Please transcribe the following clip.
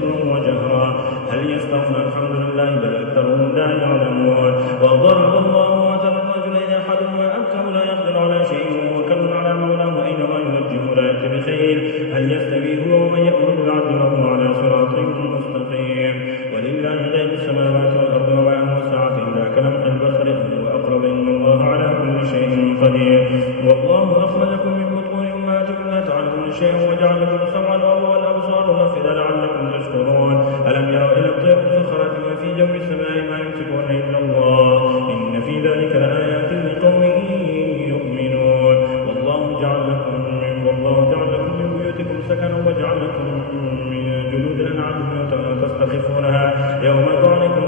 سرا وجهرا هل يستوون؟ الحمد لله بل أكثرهم لا يعلمون. وضرب الله مثل الرجلين أحدهما أبكم لا يقدر على شيء وكل على مولاه أينما يوجه لا يأتي بخير هل يستوي هو ومن يأمر بالعدل وهو على صراط مستقيم. ولله غيب السماوات والأرض وما أمر الساعة إلا كلمح البصر هو أقرب إن الله على كل شيء قدير. والله أخرجكم من بطون أمهاتكم لا تعلمون شيئا وجعل لكم السمع والأبصار والأفئدة لعلكم تشكرون. ألم يروا إلى الطير مسخرات في جو السماء ما يمسكون إلا الله إن في ذلك لآيات لقوم يؤمنون. والله جعل لكم من بيوتكم سكنا وجعل لكم من جلود الأنعام تستخفونها يوم ظعنكم